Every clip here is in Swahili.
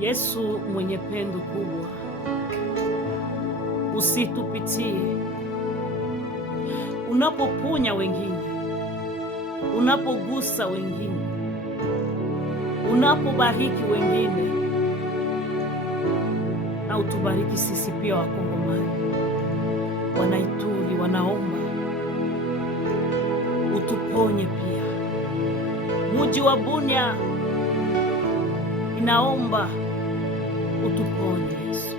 Yesu mwenye pendo kubwa, usitupitie. Unapoponya wengine, unapogusa wengine, unapobariki wengine, na utubariki sisi pia Wakongomani, Wanaituri wanaomba utuponye pia. Muji wa Bunia inaomba utuponye Yesu.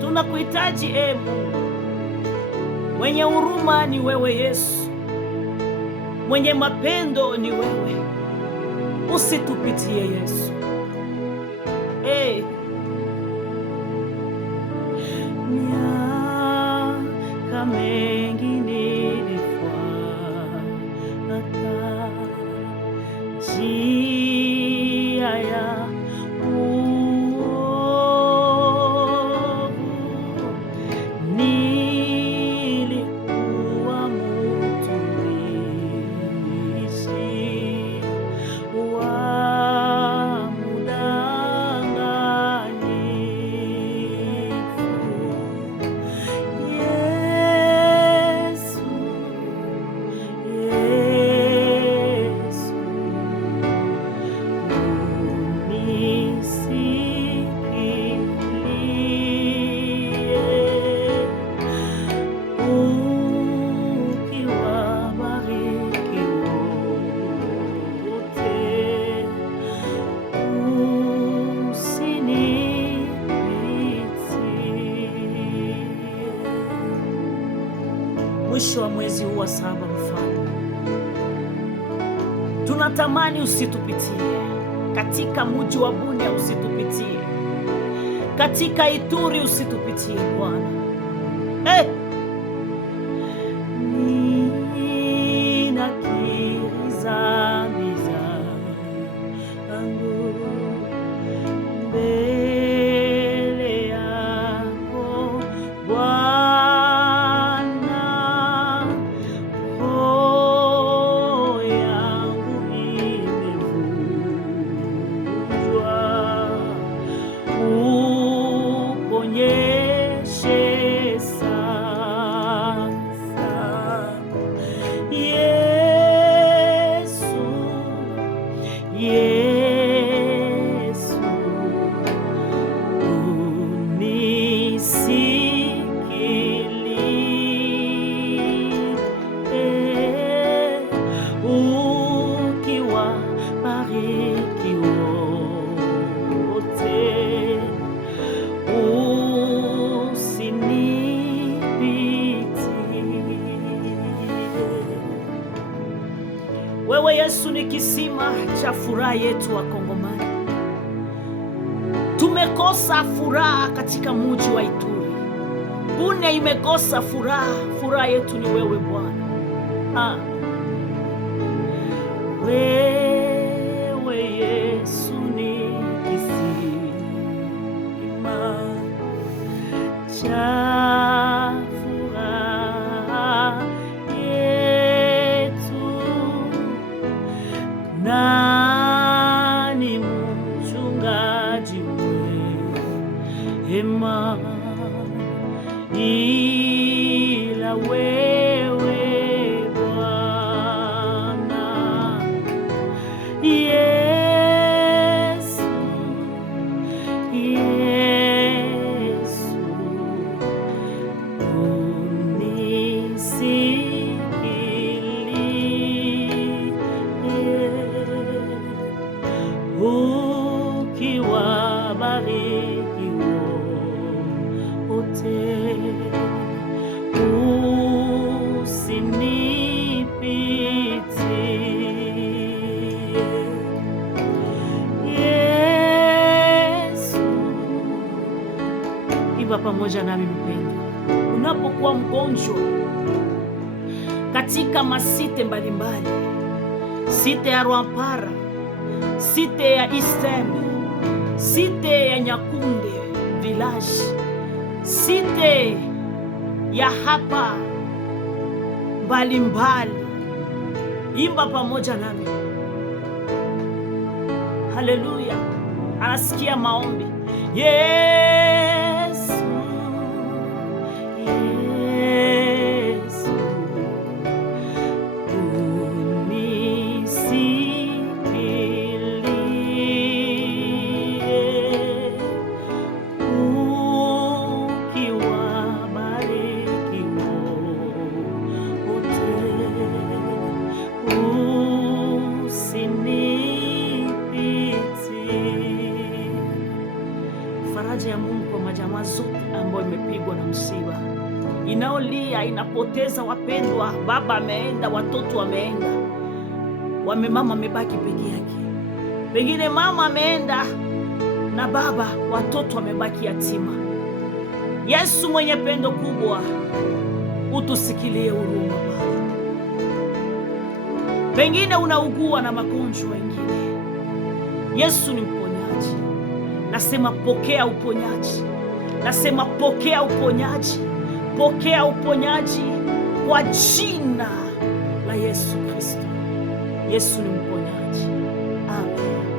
Tunakuhitaji Mungu. Mwenye huruma ni wewe Yesu, mwenye mapendo ni wewe. Usitupitie Yesu. Miaka mengi nilifuata njia ya mwisho wa mwezi huu wa 7, Mfalme, tunatamani usitupitie. Katika mji wa Bunia usitupitie, katika Ituri usitupitie Bwana. Ninakiri dhambi zangu mbele yako Bwana. Wewe Yesu ni kisima cha furaha yetu Wakongomani. Tumekosa furaha katika mji wa Ituri. Bunia imekosa furaha. Furaha yetu ni wewe Bwana. Wewe Yesu ni kisima cha nani mchungaji mwema rehema ila wewe Bwana. Yesu, Yesu, unisikilie, ukiwabariki wote, usinipitie. Yesu, imba pamoja nami mpendwa. Unapokuwa mgonjwa katika masite mbalimbali, site ya Rwampara, site ya Istembe, site ya Nyakunde village, site ya hapa mbalimbali, imba pamoja nami. Haleluya, anasikia maombi. Yesu, Yesu, unisikilie, ukiwabariki wote, usinipitie. Faraja ya Mungu kwa majamaa zote ambayo imepigwa na msiba, inaolia, inapoteza wapendwa. Baba ameenda, watoto wameenda, mama amebaki peke yake. Pengine mama ameenda na baba, watoto wamebaki yatima. Yesu mwenye pendo kubwa, utusikilie huruma Baba. Pengine unaugua na magonjwa mengine, Yesu ni mponyaji. Nasema pokea uponyaji, nasema pokea uponyaji, pokea uponyaji kwa jina la Yesu Kristo. Yesu ni mponyaji. Amen.